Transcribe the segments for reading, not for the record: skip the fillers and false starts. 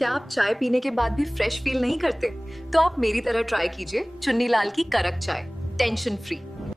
क्या आप चाय पीने के बाद भी फ्रेश फील नहीं करते? तो आप मेरी तरह ट्राई कीजिए चुन्नीलाल की कड़क चाय, टेंशन फ्री।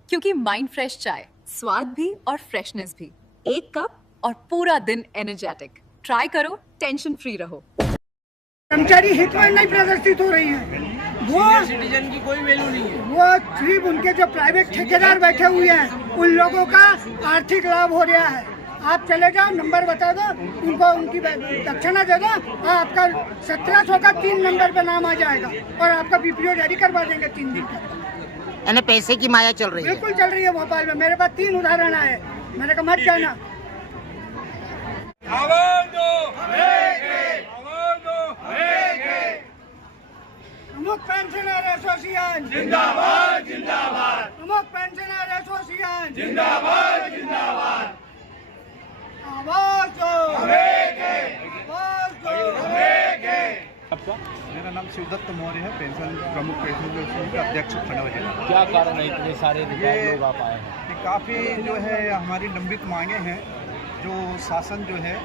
क्योंकि माइंड फ्रेश चाय, स्वाद भी और फ्रेशनेस भी। एक कप और पूरा दिन एनर्जेटिक। ट्राई करो, टेंशन फ्री रहो। कर्मचारी हित में नहीं प्रदर्शित हो रही है। वो सिटीजन की कोई वैल्यू नहीं है। वो सिर्फ उनके जो प्राइवेट ठेकेदार बैठे हुए हैं उन लोगों का आर्थिक लाभ हो रहा है। आप चले जाओ, नंबर बता दो उनको, उनकी दक्षिणा दे दो, आपका 1700 का 3 नंबर पे नाम आ जाएगा और आपका बीपीओ जारी करवा देंगे 3 दिन तक। यानी पैसे की माया चल रही है। बिल्कुल चल रही है भोपाल में। मेरे पास 3 उदाहरण आए, मैंने कहा मत जाना। प्रमुख पेंशनर एसोसिएशन जिंदाबाद जिंदाबाद, प्रमुख पेंशनर एसोसिएशन जिंदाबाद जिंदाबाद। आवाज दो, आवाज दो। आपका? मेरा नाम शिवदत्त मौर्य है, पेंशन प्रमुख पेंशन एसोसिएशन का अध्यक्ष खंडवा जिला। क्या कारण है इतने सारे लोग आप आए हैं? ये काफ़ी जो है हमारी लंबित मांगे हैं, जो शासन जो है,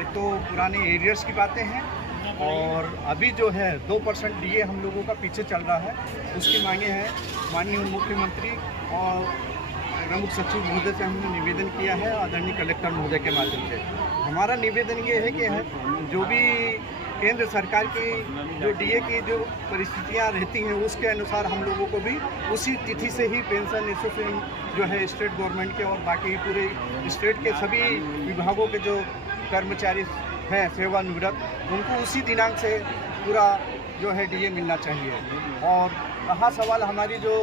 एक तो पुराने एरियर्स की बातें हैं और अभी जो है 2% डीए हम लोगों का पीछे चल रहा है, उसकी मांगे हैं। माननीय मुख्यमंत्री और प्रमुख सचिव महोदय से हमने निवेदन किया है, आदरणीय कलेक्टर महोदय के माध्यम से। हमारा निवेदन ये है कि जो भी केंद्र सरकार की जो डीए की जो परिस्थितियाँ रहती हैं उसके अनुसार हम लोगों को भी उसी तिथि से ही पेंशन एसोसिएशन जो है स्टेट गवर्नमेंट के और बाकी पूरे स्टेट के सभी विभागों के जो कर्मचारी हैं सेवानिवृत्त, उनको उसी दिनांक से पूरा जो है डीए मिलना चाहिए। और रहा सवाल हमारी जो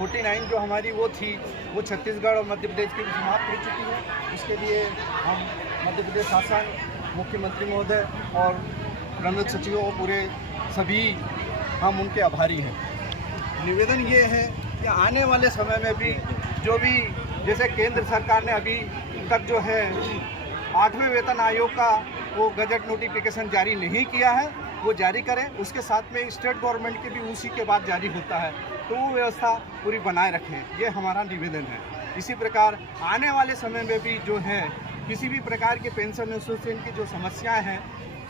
49 जो हमारी वो थी, वो छत्तीसगढ़ और मध्य प्रदेश की भी समाप्त हो चुकी है। उसके लिए हम मध्य प्रदेश शासन, मुख्यमंत्री महोदय और प्रमुख सचिवों और पूरे सभी हम उनके आभारी हैं। निवेदन ये है कि आने वाले समय में भी जो भी, जैसे केंद्र सरकार ने अभी तक जो है 8वें वेतन आयोग का वो गजट नोटिफिकेशन जारी नहीं किया है, वो जारी करें। उसके साथ में स्टेट गवर्नमेंट के भी उसी के बाद जारी होता है, तो वो व्यवस्था पूरी बनाए रखें, ये हमारा निवेदन है। इसी प्रकार आने वाले समय में भी जो है किसी भी प्रकार के पेंशन एसोसिएशन की जो समस्याएं हैं,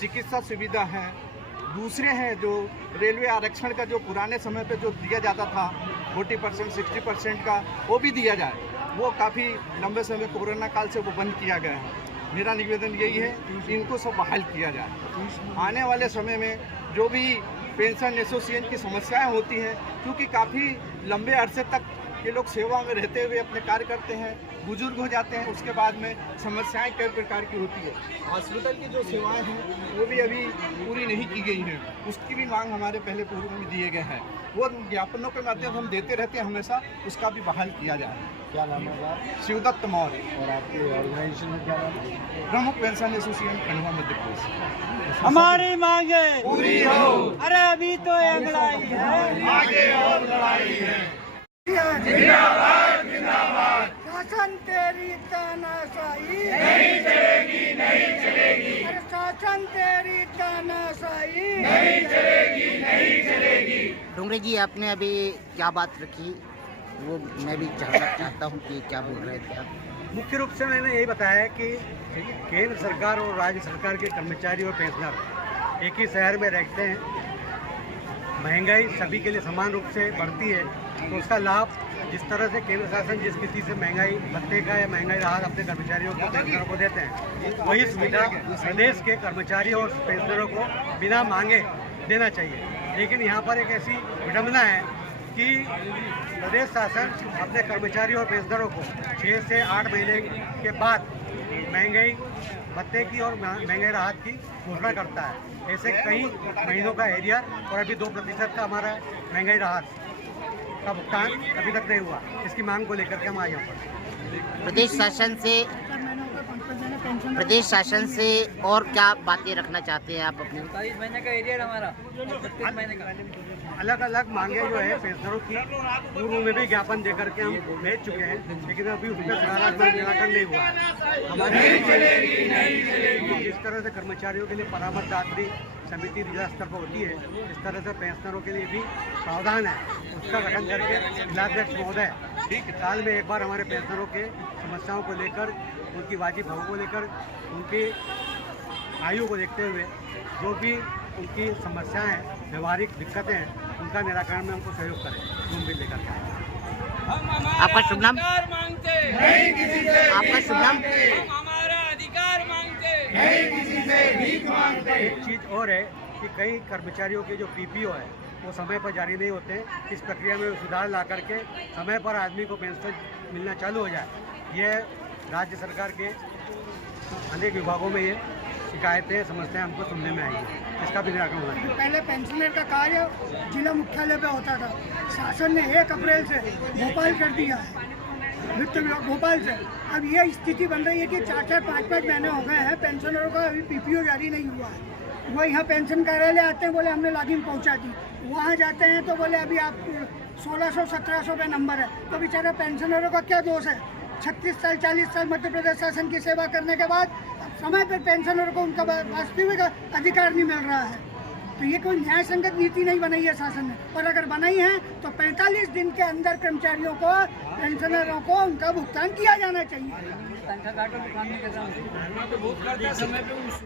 चिकित्सा सुविधा है, दूसरे हैं जो रेलवे आरक्षण का जो पुराने समय पे जो दिया जाता था 40% 60% का, वो भी दिया जाए। वो काफ़ी लंबे समय कोरोना काल से वो बंद किया गया है। मेरा निवेदन यही है कि इनको सब बहाल किया जाए। आने वाले समय में जो भी पेंशन एसोसिएशन की समस्याएं होती हैं, क्योंकि काफ़ी लंबे अरसे तक ये लोग सेवा में रहते हुए अपने कार्य करते हैं, बुजुर्ग हो जाते हैं, उसके बाद में समस्याएं कई प्रकार की होती है। हॉस्पिटल की जो सेवाएं हैं वो भी अभी पूरी नहीं की गई हैं, उसकी भी मांग हमारे पहले पूर्व में दिए गए हैं। वो ज्ञापनों के माध्यम से हम देते रहते हैं हमेशा, उसका भी बहाल किया जाए। क्या नाम है आपका? शिवदत्त मौर्य। और आपके ऑर्गेनाइजेशन में क्या नाम है? प्रमुख पेंशन एसोसिएशन खंडवा मध्य प्रदेश। हमारी मांगे पूरी हो, अरे अभी तो लड़ाई है, आगे और लड़ाई है। जिंदाबाद जिंदाबाद, शासन तेरी तानाशाही नहीं चलेगी नहीं चलेगी, अरे शासन तेरी तानाशाही नहीं चलेगी नहीं चलेगी। डोंगरे जी, आपने अभी क्या बात रखी वो मैं भी जानना चाहता हूँ कि क्या बोल रहे थे आप। मुख्य रूप से मैंने यही बताया कि केंद्र सरकार और राज्य सरकार के कर्मचारी और पेंशनर एक ही शहर में रहते हैं, महंगाई सभी के लिए समान रूप से बढ़ती है, तो उसका लाभ जिस तरह से केंद्र शासन जिस किसी से महंगाई भत्ते का या महंगाई राहत अपने कर्मचारियों को पेंशनरों को देते हैं, वही सुविधा प्रदेश के कर्मचारियों और पेंशनरों को बिना मांगे देना चाहिए। लेकिन यहाँ पर एक ऐसी विडंबना है कि प्रदेश शासन अपने कर्मचारियों और पेंशनरों को 6 से 8 महीने के बाद महंगाई भत्ते की और महंगाई राहत की घोषणा करता है। ऐसे कई महीनों का एरियर और अभी 2% का हमारा महंगाई राहत का भुगतान अभी तक नहीं हुआ। इसकी मांग को लेकर के हम आए यहाँ पर। प्रदेश शासन से और क्या बातें रखना चाहते हैं आप अपने? 27 महीने का एरियर हमारा, 32 महीने का। अलग अलग मांगे जो है पेंशनरों की पूर्व में भी ज्ञापन दे करके हम भेज चुके हैं, लेकिन अभी उसका सकारात्मक निराकरण नहीं हुआ। हमारी जिस तरह से कर्मचारियों के लिए परामर्शदात्री समिति जिला स्तर पर होती है, इस तरह से पेंशनरों के लिए भी प्रावधान है, उसका गठन करके जिलाध्यक्ष महोदय साल में एक बार हमारे पेंशनरों के समस्याओं को लेकर, उनकी वाजिब हकों को लेकर, उनकी आयु को देखते हुए जो भी उनकी समस्याएं हैं, व्यवहारिक दिक्कतें हैं, उनका निराकरण में हमको सहयोग करें, हम भी लेकर के आए। आपका शुभ नाम? नहीं किसी से आपका शुभ नाम? हमारा अधिकार मांगते नहीं किसी से भीख मांगते। एक चीज़ और है कि कई कर्मचारियों के जो पीपीओ है वो समय पर जारी नहीं होते। इस प्रक्रिया में सुधार ला करके समय पर आदमी को पेंशन मिलना चालू हो जाए। ये राज्य सरकार के अनेक विभागों में ये शिकायतें समस्याएं हमको सुनने में आई है, इसका भी निराकरण होना चाहिए। पहले पेंशनर का कार्य जिला मुख्यालय पे होता था, शासन ने 1 अप्रैल से भोपाल कर दिया है, वित्त विभाग भोपाल से। अब ये स्थिति बन रही है कि 4-4, 5-5 महीने हो गए हैं पेंशनरों का अभी पीपीओ जारी नहीं हुआ है। वो यहाँ पेंशन कार्यालय आते हैं, बोले हमने लॉगिन पहुँचा दी, वहाँ जाते हैं तो बोले अभी आप 1600-1700 पे नंबर है। तो बेचारे पेंशनरों का क्या दोष है? 36 साल 40 साल मध्य प्रदेश शासन की सेवा करने के बाद समय पर पेंशनरों को उनका वास्तविक अधिकार नहीं मिल रहा है। तो ये कोई न्याय संगत नीति नहीं बनाई है शासन ने, और अगर बनाई है तो 45 दिन के अंदर कर्मचारियों को, पेंशनरों को उनका भुगतान किया जाना चाहिए।